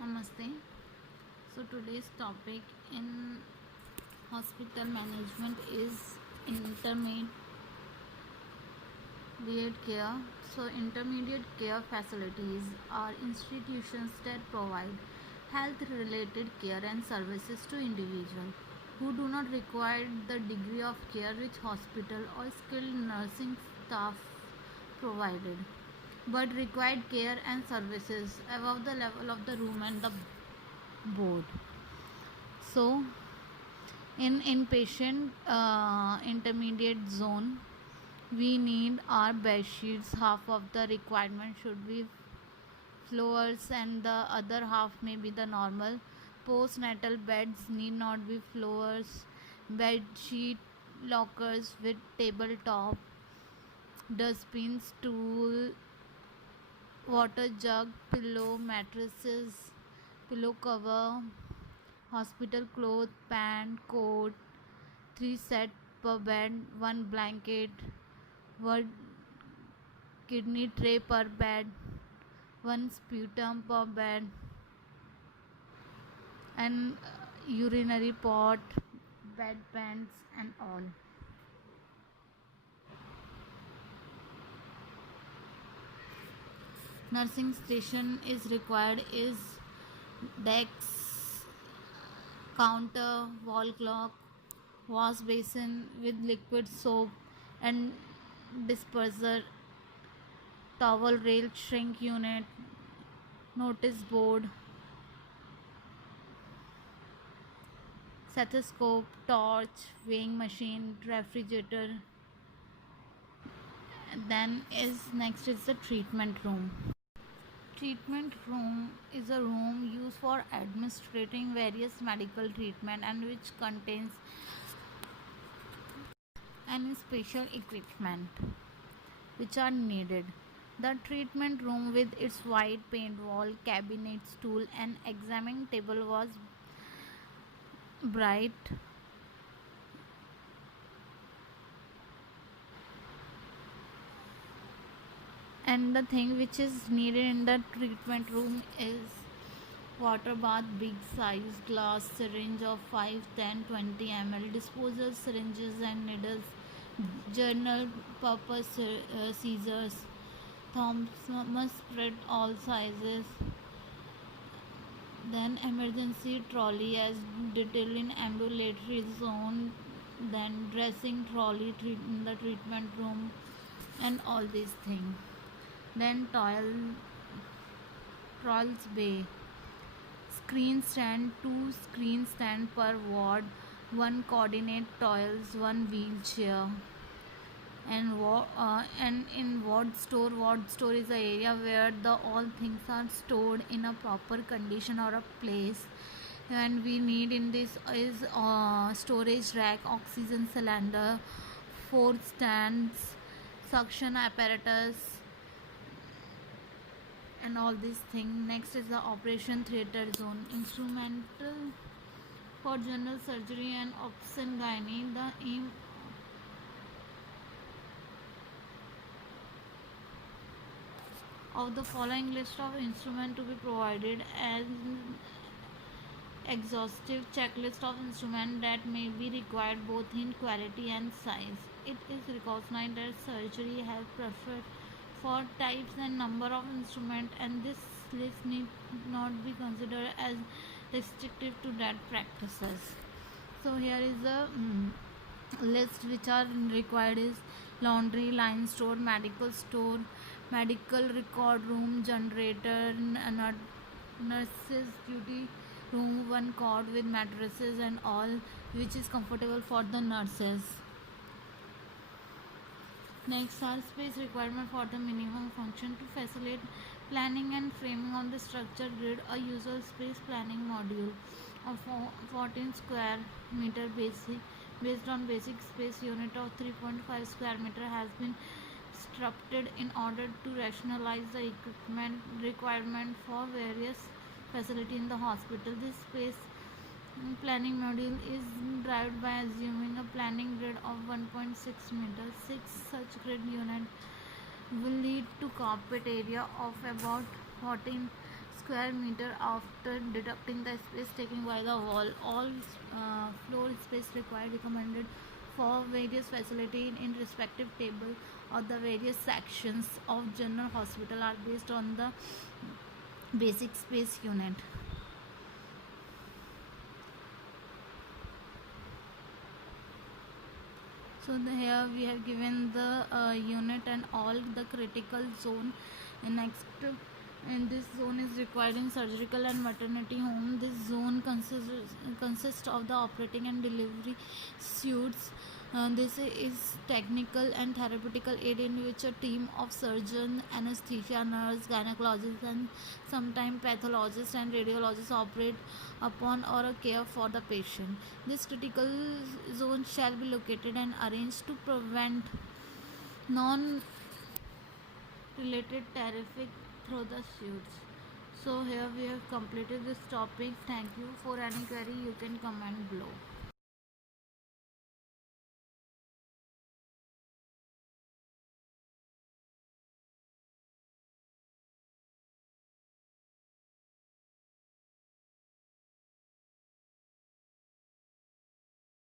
Namaste. So today's topic in hospital management is intermediate care. So intermediate care facilities are institutions that provide health related care and services to individuals who do not require the degree of care which hospital or skilled nursing staff provided, but required care and services above the level of the room and the board. So, in inpatient intermediate zone, we need our bed sheets. Half of the requirement should be floors, and the other half may be the normal. Postnatal beds need not be floors. Bed sheet lockers with tabletop, dustbin, stool, water jug, pillow, mattresses, pillow cover, hospital clothes, pant, coat, 3 set per bed, 1 blanket, 1 kidney tray per bed, 1 sputum per bed, and urinary pot, bed pants, and all. Nursing station is required is desk, counter, wall clock, wash basin with liquid soap and disperser, towel rail, shrink unit, notice board, stethoscope, torch, weighing machine, refrigerator. Then is next is the treatment room. Treatment room is a room used for administering various medical treatment and which contains any special equipment which are needed. The treatment room with its white paint wall, cabinet, stool and examining table was bright and the thing which is needed in the treatment room is water bath, big size glass syringe of 5, 10, 20 ml, disposable syringes and needles, general purpose scissors, Thomas spread all sizes, then emergency trolley as detailed in ambulatory zone, then dressing trolley in the treatment room, and all these things. Then toil's bay, screen stand, 2 screen stand per ward, 1 coordinate toils, 1 wheelchair, and in ward store is a area where the all things are stored in a proper condition or a place, and we need in this is storage rack, oxygen cylinder, 4 stands, suction apparatus, and all these things. Next is the operation theater zone, instrumental for general surgery and obs and gynae. The aim of the following list of instruments to be provided as exhaustive checklist of instruments that may be required both in quality and size. It is recognized that surgery has preferred for types and number of instruments, and this list need not be considered as restrictive to that practices. So here is the list which are required is laundry line store, medical record room, generator, nurses duty room, 1 cot with mattresses and all which is comfortable for the nurses. Next are space requirement for the minimum function to facilitate planning and framing on the structure grid. A usual space planning module of 14 square meter based on basic space unit of 3.5 square meter has been structured in order to rationalize the equipment requirement for various facilities in the hospital. This space planning module is derived by assuming a planning grid of 1.6 meters. 6 such grid units will lead to carpet area of about 14 square meter after deducting the space taken by the wall. All floor space required recommended for various facilities in respective table or the various sections of general hospital are based on the basic space unit. So here we have given the unit and all the critical zone. Next, and this zone is required in surgical and maternity home. This zone consists of the operating and delivery suites. This is technical and therapeutical aid in which a team of surgeon, anesthesia nurse, gynecologists, and sometimes pathologists and radiologists operate upon or care for the patient. This critical zone shall be located and arranged to prevent non related traffic through the suits. So here we have completed this topic. Thank you. For any query you can comment below.